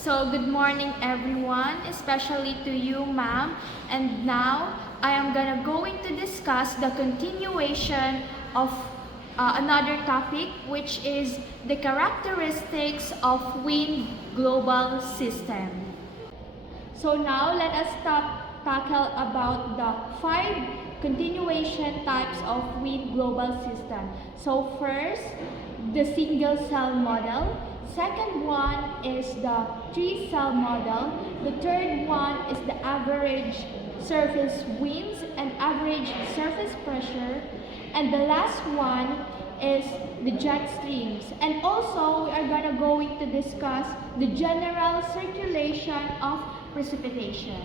So good morning everyone, especially to you ma'am. And now I am going to discuss the continuation of another topic, which is the characteristics of wind global system. So now let us tackle about the 5 continuation types of wind global system. So first, the single cell model. Second one is the 3-cell model. The third one is the average surface winds and average surface pressure. And the last one is the jet streams. And also, we are going to discuss the general circulation of precipitation.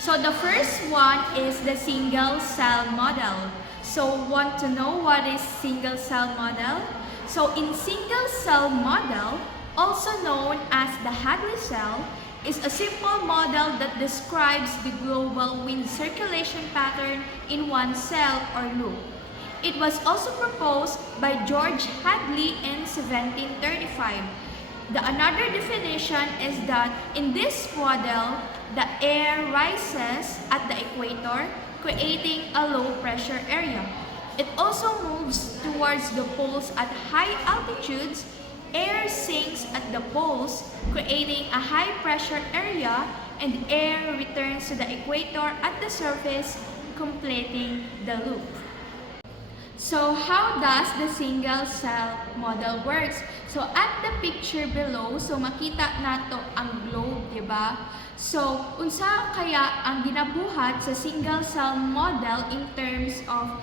So the first one is the single cell model. So want to know what is single cell model? So in single cell model, also known as the Hadley cell, is a simple model that describes the global wind circulation pattern in one cell or loop. It was also proposed by George Hadley in 1735. Another definition is that in this model, the air rises at the equator, creating a low pressure area. It also moves towards the poles at high altitudes. Air sinks at the poles, creating a high pressure area, and air returns to the equator at the surface, completing the loop. So how does the single cell model works? So at the picture below, so makita nato ang globe, di ba? So unsa kaya ang ginabuhat sa single cell model in terms of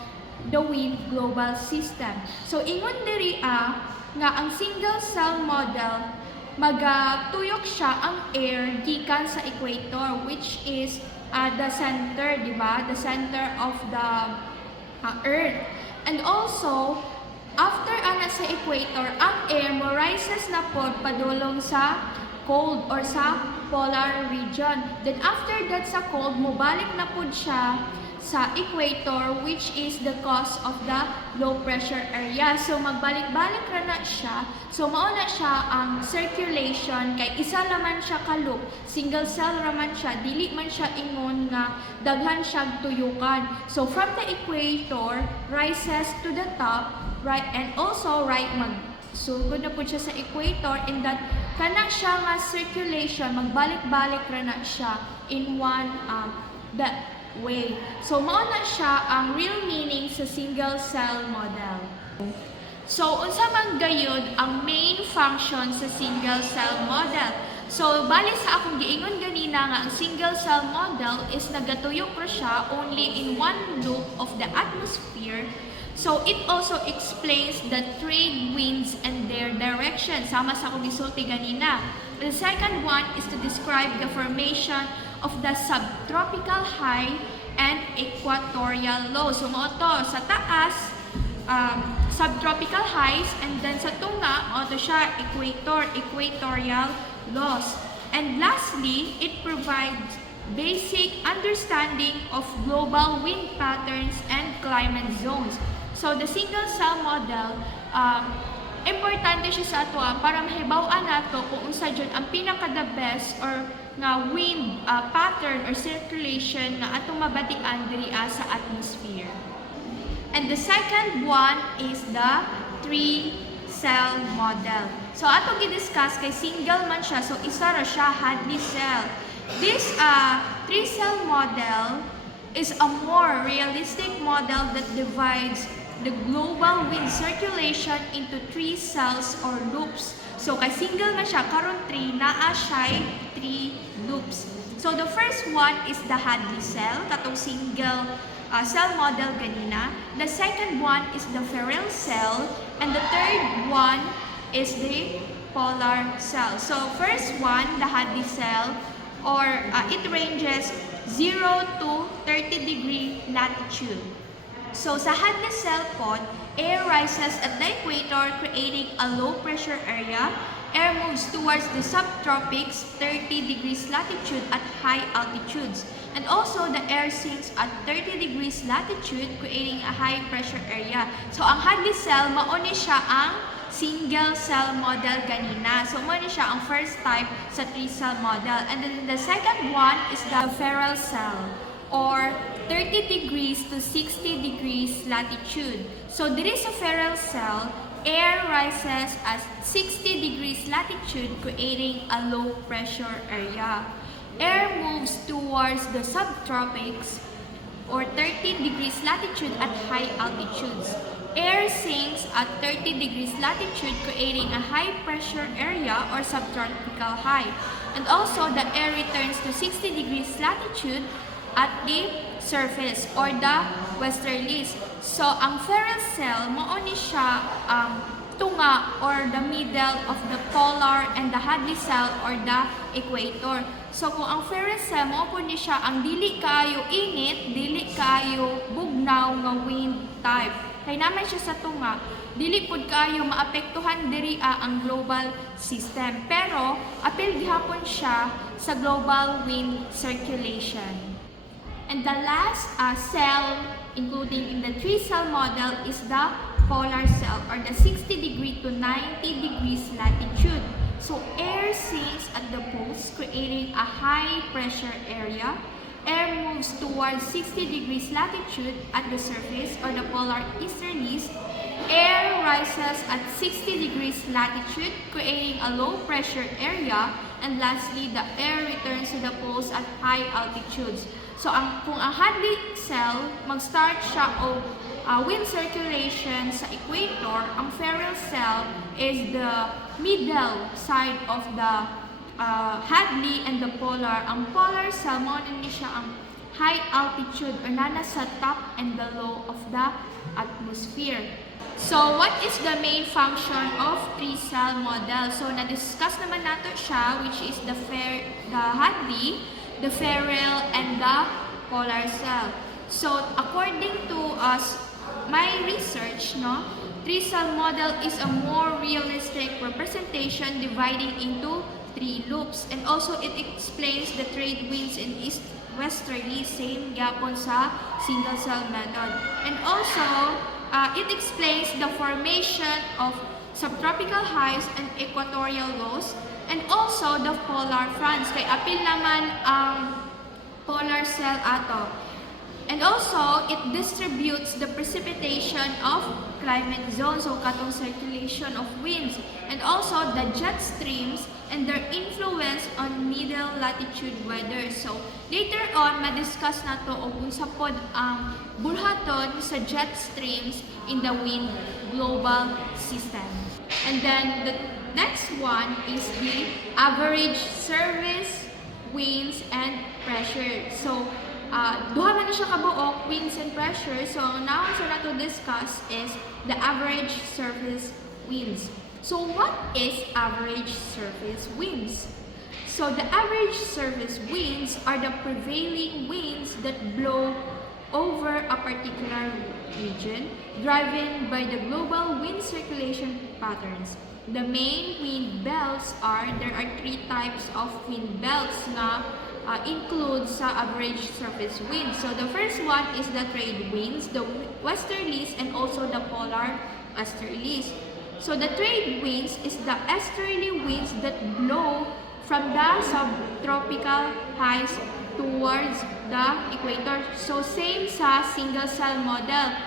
the wind global system? So ingon diri nga ang single cell model magatuyok siya ang air gikan sa equator, which is the center, di ba? The center of the earth. And also, after ana sa equator, ang air mo rises na pod padulong sa cold or sa polar region. Then after that sa cold, mobalik na pod siya sa equator, which is the cause of the low pressure area. So magbalik-balik ra na siya. So mao na siya ang circulation, kay isa naman siya ka loop, single cell raman siya, dili man siya ingon nga daghan siya tuyukan. So from the equator rises to the top, right, and also magsugod na po siya sa equator, and that kana siya nga circulation, magbalik-balik ra na siya in one that way. So mao na siya ang real meaning sa single cell model. So unsa man gayud ang main function sa single cell model? So bali sa akong giingon ganina nga ang single cell model is nagatuyok ra siya only in one loop of the atmosphere. So it also explains the trade winds and their direction. Sama sa akong gisulti ganina. The second one is to describe the formation of the subtropical high and equatorial low. So mao to sa taas, subtropical highs, and then sa tunga mao to siya equatorial lows. And lastly, it provides basic understanding of global wind patterns and climate zones. So the single cell model, importante siya sa ato para mahibaw-an nato kung unsa jud ang pinaka the best or nga wind pattern or circulation nga atong mabatian diri sa atmosphere. And the second one is the 3-cell model. So ato gi-discuss kay single man siya, so isa ra siya Hadley cell. This 3-cell model is a more realistic model that divides the global wind circulation into 3 cells or loops. So kay single na siya, karon 3, naa siya 3 loops. So the first one is the Hadley cell, katong single cell model ganina. The second one is the Ferrel cell, and the third one is the polar cell. So first one, the Hadley cell, or it ranges 0 to 30 degree latitude. So sa Hadley cell pod, air rises at the equator, creating a low pressure area. Air moves towards the subtropics, 30 degrees latitude at high altitudes. And also, the air sinks at 30 degrees latitude, creating a high pressure area. So ang Hadley cell, mauni siya ang single cell model ganina. So mo ni siya ang first type sa 3-cell model. And then the second one is the Ferrel cell, or 30 degrees to 60 degrees latitude. So diri sa Ferrel cell, air rises at 60 degrees latitude, creating a low pressure area. Air moves towards the subtropics, or 30 degrees latitude at high altitudes. Air sinks at 30 degrees latitude, creating a high pressure area or subtropical high. And also, the air returns to 60 degrees latitude at the surface or the westerlies. So, ang Ferrel cell, mao ni siya ang tunga or the middle of the polar and the Hadley cell or the equator. So, kung ang Ferrel cell, mao po ni siya ang dili kaayo init, dili kaayo bugnaw nga wind type. Kay naman siya sa tunga, dili pud kaayo maapektuhan diri ang global system. Pero, apil gihapon siya sa global wind circulation. And the last cell, including in the 3-cell model, is the polar cell, or the 60 degree to 90 degrees latitude. So air sinks at the poles, creating a high pressure area. Air moves towards 60 degrees latitude at the surface or the polar easterlies. Air rises at 60 degrees latitude, creating a low pressure area. And lastly, the air returns to the poles at high altitudes. So, kung ang Hadley cell, mag-start siya o wind circulation sa equator, ang Ferrel cell is the middle side of the Hadley and the polar. Ang polar cell, mo ni siya ang high altitude or nana sa top and the low of the atmosphere. So, what is the main function of 3-cell model? So, na-discuss naman nato siya, which is the Hadley, the Ferrel, and the polar cell. So, according to my research, 3-cell model is a more realistic representation dividing into 3 loops. And also, it explains the trade winds in east-westerly, same gapon sa single-cell method. And also, it explains the formation of subtropical highs and equatorial lows, and also the polar fronts. Kay apil naman ang polar cell ato. And also, it distributes the precipitation of climate zones, so katong circulation of winds, and also the jet streams and their influence on middle latitude weather. So, later on, madiscuss na to o kung sapod ang bulhaton sa jet streams in the wind global system. And then, the next one is the average surface winds and pressure. So, duha man na siya kabuok, winds and pressure. So, now sa nato discuss is the average surface winds. So, what is average surface winds? So, the average surface winds are the prevailing winds that blow over a particular region, driven by the global wind circulation patterns. The main wind belts there are 3 types of wind belts na include sa average surface winds. So, the first one is the trade winds, the westerlies, and also the polar easterlies. So, the trade winds is the easterly winds that blow from the subtropical highs towards the equator. So, same sa single-cell model.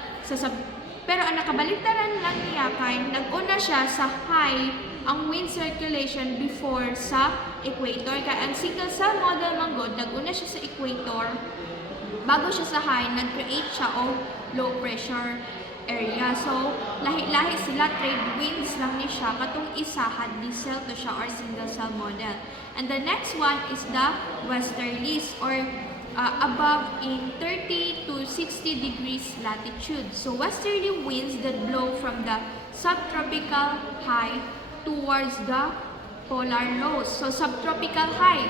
Pero ang nakabaliktaran lang niya kay nag-una siya sa high ang wind circulation before sa equator. Kaya ang single-cell model manggod, nag-una siya sa equator, bago siya sa high, nag-create siya o low pressure area. So, lahi-lahi sila, trade winds lang ni siya, katong isa, Hadley cell to siya or single-cell model. And the next one is the westerlies or above in 30 to 60 degrees latitude. So, westerly winds that blow from the subtropical high towards the polar lows. So, subtropical high,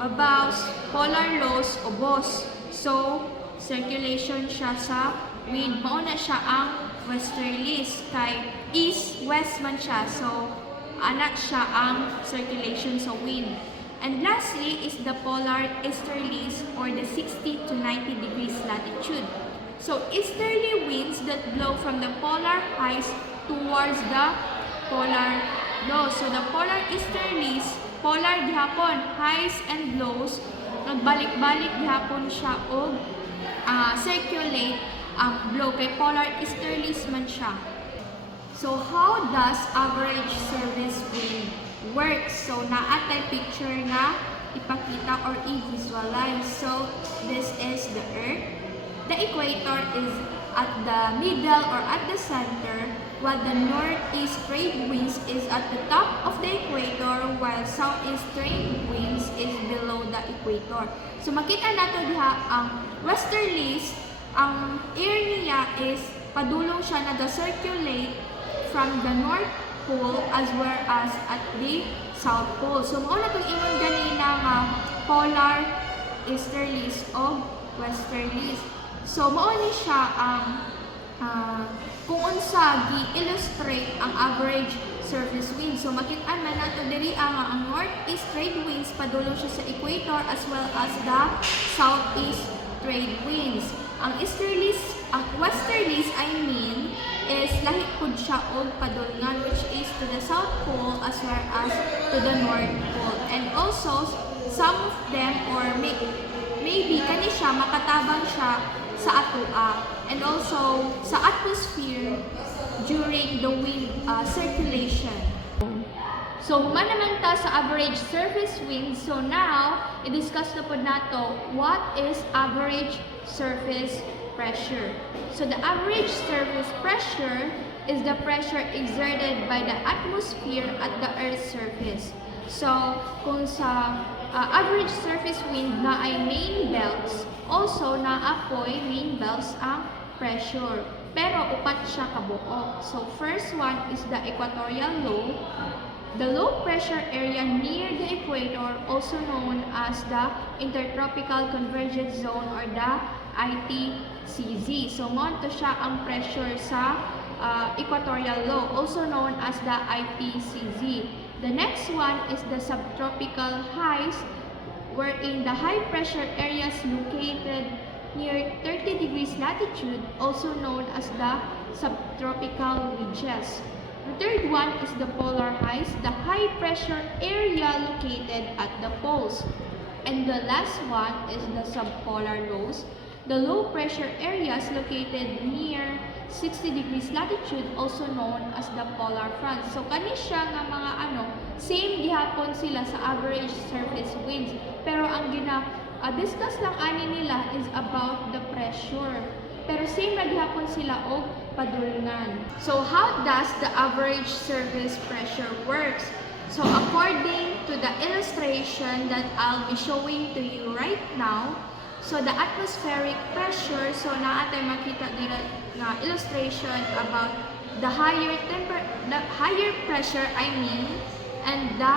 babaws, polar lows, ubos. So, circulation siya sa wind. Mauna siya ang westerlies. Kay east-west man siya. So, anak siya ang circulation sa wind. And lastly is the polar easterlies or the 60 to 90 degrees latitude. So, easterly winds that blow from the polar highs towards the polar lows. So the polar easterlies, polar gihapon, highs and lows, nagbalik-balik gihapon siya og circulate ang blow kay polar easterlies man siya. So how does average surface wind work? So naatay picture nga ipakita or i-visualize. So this is the earth. The equator is at the middle or at the center, while the northeast trade winds is at the top of the equator, while southeast trade winds is below the equator. So makita nato diha ang westerlies, ang air niya is padulong siya nag-circulate from the North Pole as well as at the South Pole. So mao na tong ingon ganina nga polar easterlies o westerlies. So mao ni siya ang kung unsa gi-illustrate ang average surface wind. So makit-an man nato diri ang northeast trade winds padulong siya sa equator as well as the southeast trade winds. Ang easterlies, ang westerlies is lahi pud siya og padulngan, which is to the South Pole as well as to the North Pole. And also some of them or maybe kani siya makatabang siya sa atoa and also sa atmosphere during the wind circulation. So human naman ta sa average surface wind. So now i-discuss na po nato what is average surface pressure. So the average surface pressure is the pressure exerted by the atmosphere at the Earth's surface. So kung sa average surface wind na ay main belts, also naapoy main belts ang pressure. Pero upat siya kabuok. So first one is the equatorial low. The low pressure area near the equator, also known as the Intertropical Convergence Zone or the ITCZ. So monto siya ang pressure sa equatorial low, also known as the ITCZ. The next one is the subtropical highs, wherein the high pressure areas located near 30 degrees latitude, also known as the subtropical ridges. The third one is the polar highs, the high pressure area located at the poles. And the last one is the subpolar lows, the low pressure areas located near 60 degrees latitude, also known as the polar fronts. So kani siya nga mga same gihapon sila sa average surface winds. Pero ang discuss lang ani nila is about the pressure. Pero same na gihapon sila og padulngan. So how does the average surface pressure works? So according to the illustration that I'll be showing to you right now, so the atmospheric pressure, so naatay makita dira nga illustration about the higher pressure and the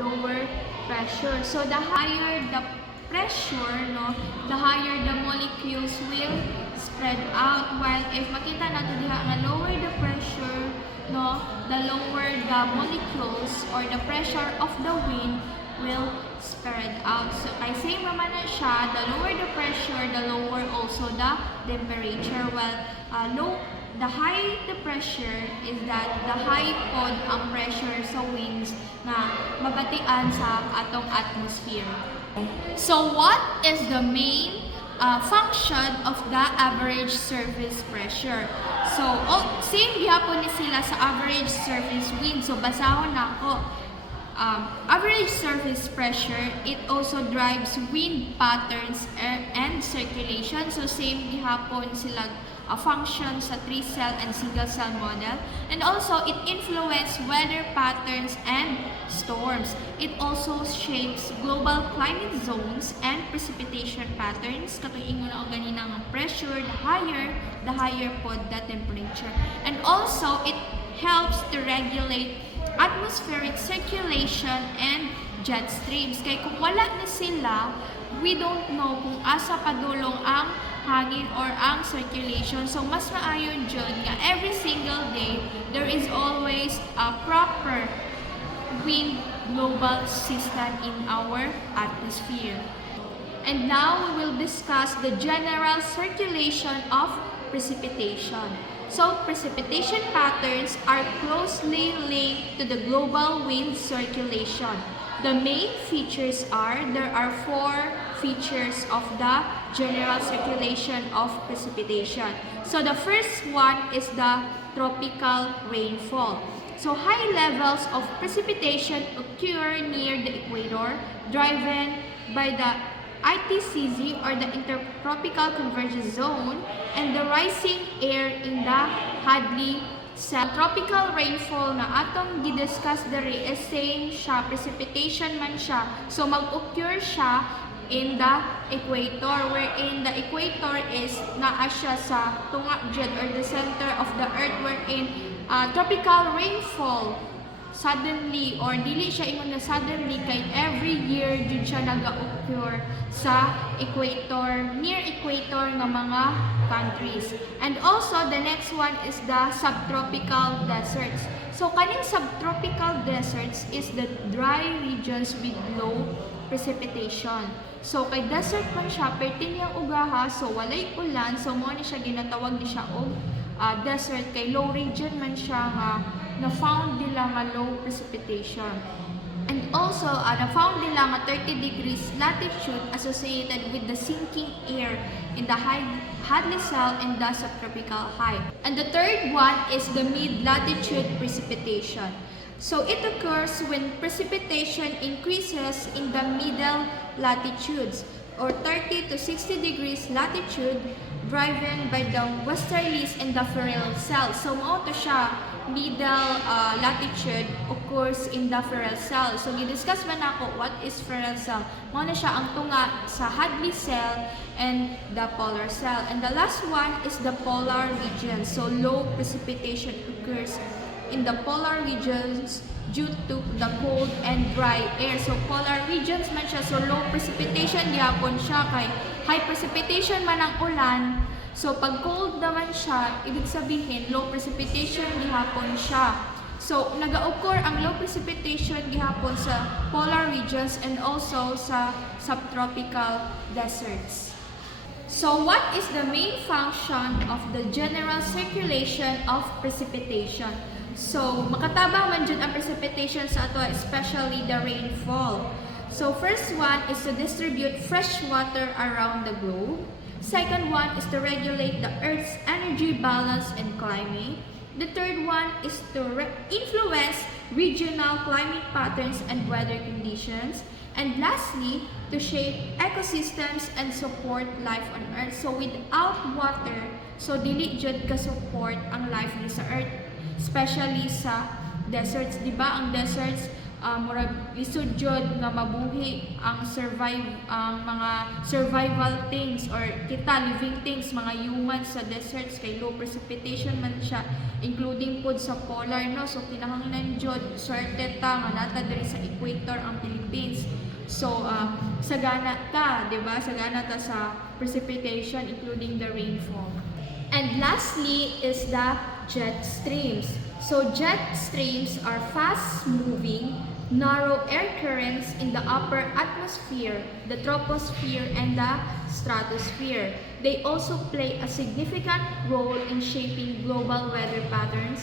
lower pressure. So the higher the pressure, the higher the molecules will spread out, while if makita nato diha nga lower the pressure, the lower the molecules or the pressure of the wind will spread out. So kay same naman na siya, the lower the pressure, the lower also the temperature. While the high the pressure is that the high pod ang pressure sa winds na mabatian sa atong atmosphere. So what is the main function of the average surface pressure? So same gihapon ni sila sa average surface wind. So basahon nako. Average surface pressure, it also drives wind patterns and circulation. So same gihapon sila function sa 3-cell and single-cell model. And also, it influences weather patterns and storms. It also shapes global climate zones and precipitation patterns. Katong ingon na og ganina nga pressure, the higher pod the temperature. And also, it helps to regulate atmospheric circulation and jet streams. Kaya kung wala na sila, we don't know kung asa padulong ang hangin or ang circulation. So mas maayon dyan nga every single day there is always a proper wind global system in our atmosphere. And now we will discuss the general circulation of precipitation. So, precipitation patterns are closely linked to the global wind circulation. The main features are, there are 4 features of the general circulation of precipitation. So, the first one is the tropical rainfall. So, high levels of precipitation occur near the equator, driven by the ITCZ or the Intertropical Convergence Zone and the rising air in the Hadley cell. Tropical rainfall na atong gidiscuss diri is same siya, precipitation man siya. So mag-occur siya in the equator, wherein the equator is naa siya sa tunga jud or the center of the earth, wherein tropical rainfall suddenly or dili siya ingon na suddenly kay every year jud siya naga-occur sa equator, near equator nga mga countries. And also the next one is the subtropical deserts. So kaning subtropical deserts is the dry regions with low precipitation. So kay desert man siya pertin yang ugaha, so walay ulan, so mo ni siya ginatawag ni siya og desert, kay low region man siya nga na-found nila nga low precipitation. And also, na-found nila nga 30 degrees latitude associated with the sinking air in the Hadley cell and the subtropical high. And the third one is the mid-latitude precipitation. So it occurs when precipitation increases in the middle latitudes or 30 to 60 degrees latitude, driven by the westerlies and the Ferrel cell. So mao to siya, middle latitude occurs in the Ferrel cell. So gidiscuss man ako what is Ferrel cell. Mao na siya ang tunga sa Hadley cell and the polar cell. And the last one is the polar region. So low precipitation occurs in the polar regions due to the cold and dry air. So polar regions man siya, so low precipitation gyapon siya, kay high precipitation man ang ulan. So pag cold naman siya, ibig sabihin low precipitation gihapon siya. So naga-occur ang low precipitation gihapon sa polar regions and also sa subtropical deserts. So what is the main function of the general circulation of precipitation? So makatabang man jud ang precipitation sa ato, especially the rainfall. So first one is to distribute fresh water around the globe. Second one is to regulate the Earth's energy balance and climate. The third one is to influence regional climate patterns and weather conditions. And lastly, to shape ecosystems and support life on Earth. So without water, so dili jud ka support ang life ni sa Earth, especially sa deserts. Diba ang deserts murag lisod jud nga mabuhi ang mga survival things or kita living things, mga humans sa deserts, kay low precipitation man siya, including pod sa polar, no. So kinahanglan jud swerte ta nga nata diri sa equator ang Philippines. So sagana ta, di ba, sagana ta sa precipitation including the rainfall. And lastly is the jet streams. So jet streams are fast-moving, narrow air currents in the upper atmosphere, the troposphere, and the stratosphere. They also play a significant role in shaping global weather patterns.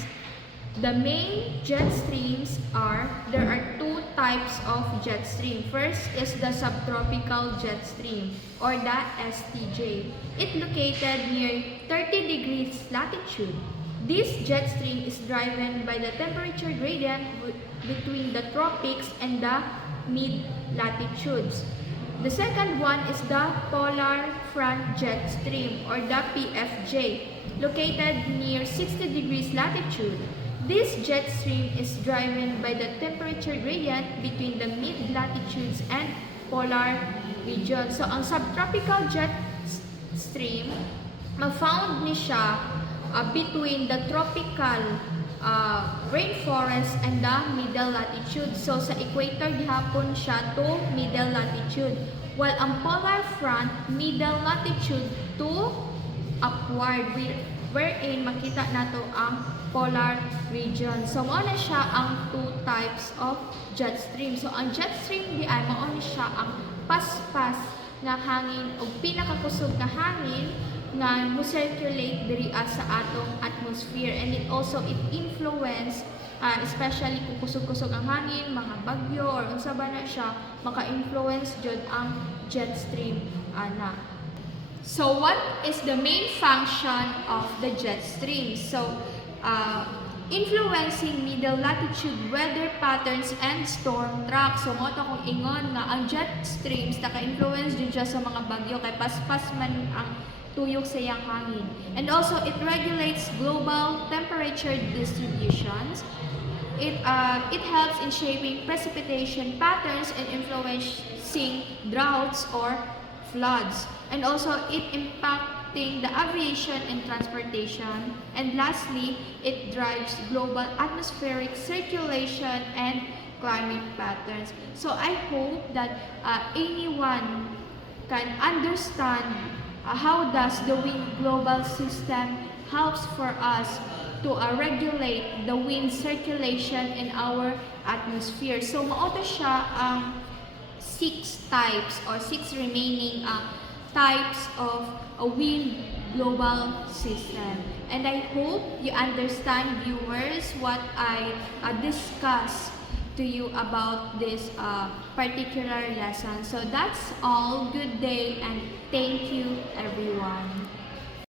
The main jet streams are, there are 2 types of jet stream. First is the subtropical jet stream or the STJ. It located near 30 degrees latitude. This jet stream is driven by the temperature gradient between the tropics and the mid-latitudes. The second one is the polar front jet stream or the PFJ, located near 60 degrees latitude. This jet stream is driven by the temperature gradient between the mid-latitudes and polar regions. So ang subtropical jet stream, ma-found ni siya between the tropical rainforest and the middle latitude. So sa equator gihapon siya to middle latitude, while ang polar front middle latitude to upward, wherein makita nato ang polar region. So mao na siya ang 2 types of jet stream. So ang jet stream di ay mao na siya ang paspas nga hangin o pinakakusog nga hangin nga mo-circulate diri sa atong atmosphere, and it also influence especially kung kusog-kusog ang hangin, mga bagyo or unsa ba na siya, maka-influence jud ang jet stream ana. So what is the main function of the jet stream? So influencing middle latitude weather patterns and storm tracks. So mo to kung ingon nga ang jet streams naka-influence jud siya sa mga bagyo kay paspas man ang tuyok sa iyang hangin. And also it regulates global temperature distributions. It helps in shaping precipitation patterns and influencing droughts or floods. And also it impacting the aviation and transportation. And lastly, it drives global atmospheric circulation and climate patterns. So I hope that anyone can understand how does the wind global system helps for us to regulate the wind circulation in our atmosphere. So maoto siya ang 6 types or 6 remaining types of a wind global system. And I hope you understand, viewers, what I discussed to you about this particular lesson. So that's all. Good day and thank you, everyone.